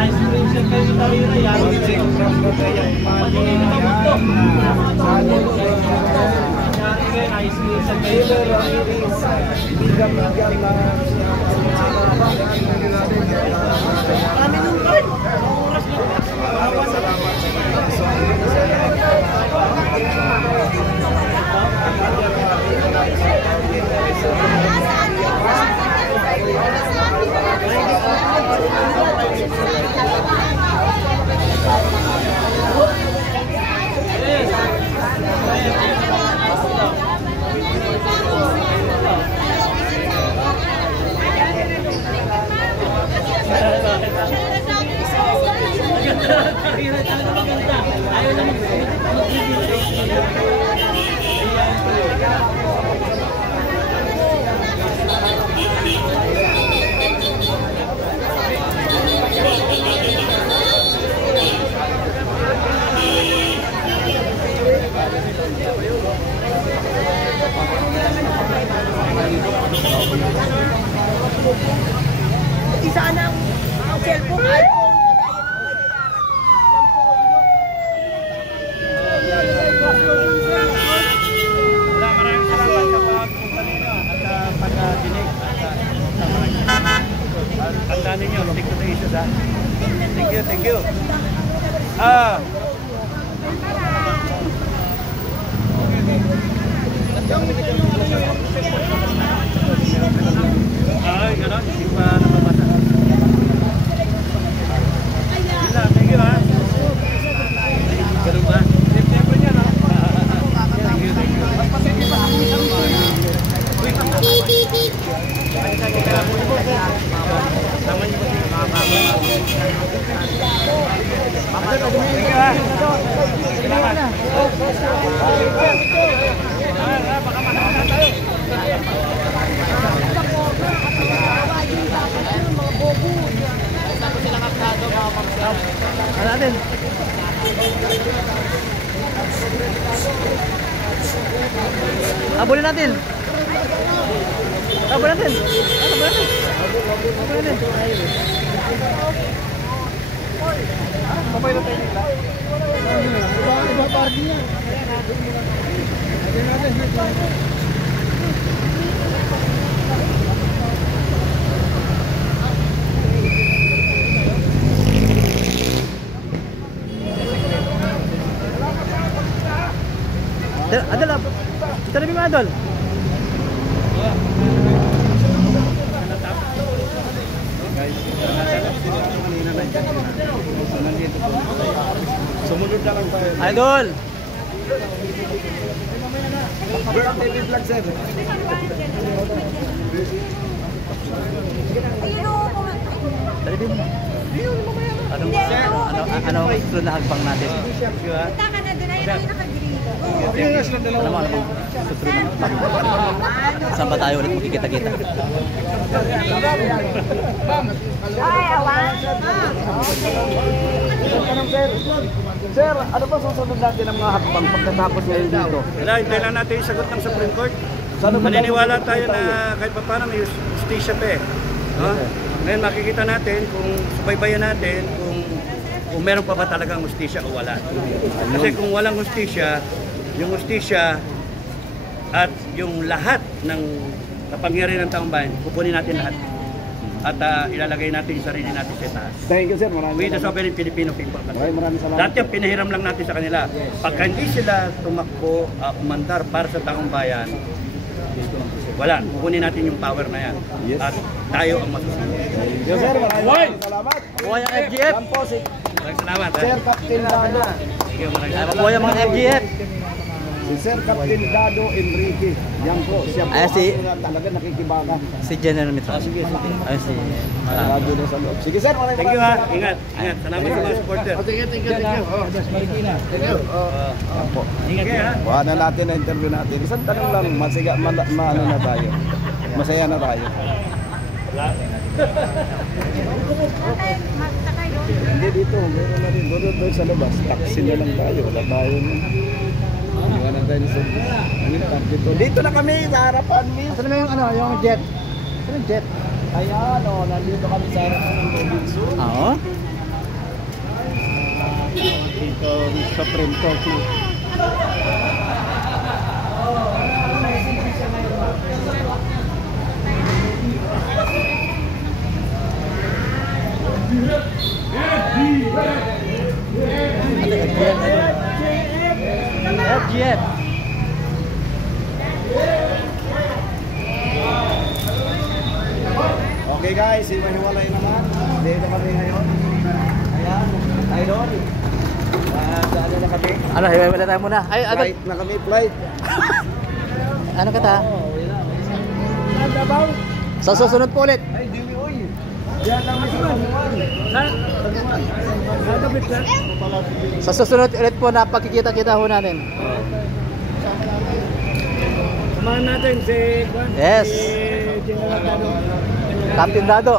ice cream shake kayo sa tawira yan. Ice cream shake ayaw na isa na ang cellphone iPhone. Maraming salamat sa pagpunta at pagdinig at tandaan ninyo, stick to the issues ha. Thank you. Ay, gano'n, hindi pa nababasa. Thank you ha. Ganun ba? Siyempre niya no? Thank you. Natin. Abulin natin. Papay na tayo nila. Iba parking niya. Adol, kita lebih mana Adol? Sumunod na lang tayo. Idol! TV vlog sir. Ano sunod na hagbang natin? Punta ka na doon, ayun yung nakagrito. Alam mo, susunod na hagbang. Saan ba tayo ulit magkikita-kita? Ay, awan. Sir, ano ba susunod natin ang mga hakbang pagkatapos ngayon dito? Wala, hintayin lang natin yung sagot ng Supreme Court. Maniniwala tayo na kahit pa paano may justisya pa eh. No? Ngayon makikita natin kung subaybayan natin kung meron pa ba talagang justisya o wala. Kasi kung walang justisya, yung justisya at yung lahat ng kapangyarihan ng taong bayan, kukunin natin lahat. At ilalagay natin yung sarili natin sa taas. Thank you sir, maraming We the sovereign Filipino people. maraming salamat. Dati yung pinahiram lang natin sa kanila. Pagka hindi sila tumakbo, umandar para sa taong bayan, wala. Kukunin natin yung power na yan. Yes. At tayo ang masusunod. Thank you sir, maraming salamat. Buhay ang FGF! Yan po si Maraming salamat. Sir Captain Dado. Sige, maraming salamat. Buhay ang mga FGF! Si Sir Captain Dado Enrique. Yan po, siya po talaga nakikibaga. Si General Mitro. Sige, sige. Ay, si... Dado na sa loob. Sige sir, maraming Thank you ha. salamat. Ingat. Salamat sa mga supporter. Thank you. Thank you. Po. Ingat ha. Buha na natin na interview natin. Isang tanong lang, maano na tayo. Masaya na tayo. Hindi dito, meron na rin. Doon sa labas, taxi na lang tayo. Wala tayo. Iwanan tayo sa dito. Dito na kami sa harapan. Saan na yung yung jet? Saan yung jet? Ayan, nandito kami sa harapan ng Robinson. Oo? Supreme Court na. FGF. Okay guys, hiwa-hiwalay naman. Dito kami ngayon. Ayan, idol. Saan na kami? Ano, hiwa-hiwala tayo muna. Ay, ano? Flight na kami, flight. Ano ka ta? Nadabaw. Sa susunod po ulit. Ay, dili oy. Diyan kami sa Taguan. Nagabit lang. Sa susunod ulit po na pagkikita-kita ho natin. Samahan natin si Yes. General Dado. Captain Dado.